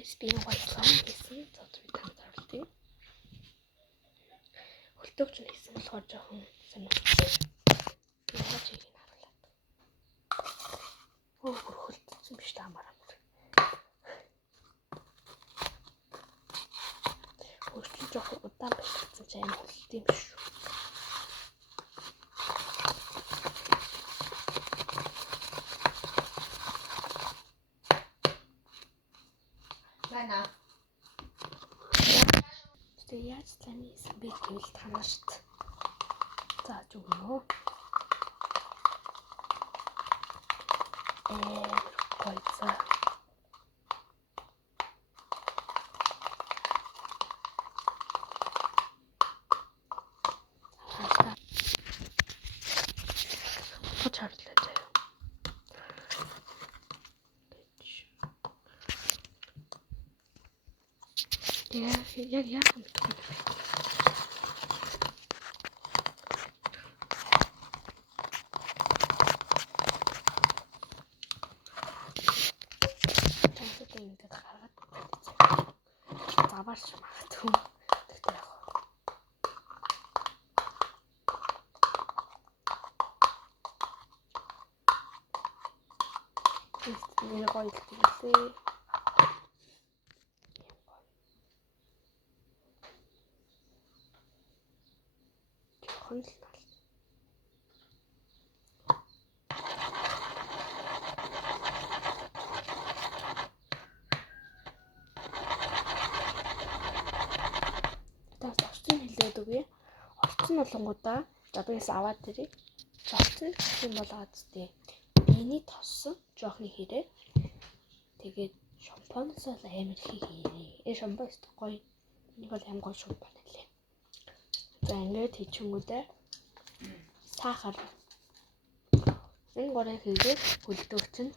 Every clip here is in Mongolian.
guys, би гоёлоо хийсэн. Цод би танд оруулъя. Хөлтөөгч нь хийсэн болохоор жоохон сонирхолтой. Яаж хийх нь харуулаад. Бүр хөлтсөн биш таамаараа бүр. Хөлтөж жоохон удаан байлгацсан ч аим хөлт юм шүү. Байна. Тэгээ яаж таны би гэвэл танаа шít. Зааж өгнө. Гойцоо. Хаста. Почарлаа заяа. Яг яах юм бэ? Тэнцээ ингээд гаргаад заваарч магадгүй. Тэгтээ яг. Энэ гоё хэлээ. Хөндлөл. Орчин хэлээд үгүй. Орчин болонгуудаа жабгаас аваад тэрий. Орчин юм болгоод тээ. Эний тоссон жоохны хэрэг. Тэгээд шампунаас л амар их хийрээ. Шампунс гоё. Энийг бол амар гоё шампунь хэлээ. За ингээд хийчихэнгүүтээ сахар. Энэ горыг хийгээд хөлтөөгчөнд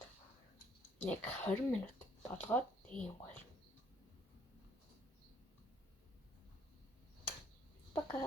нэг 20 минут болгоод тийм гоё. Пока.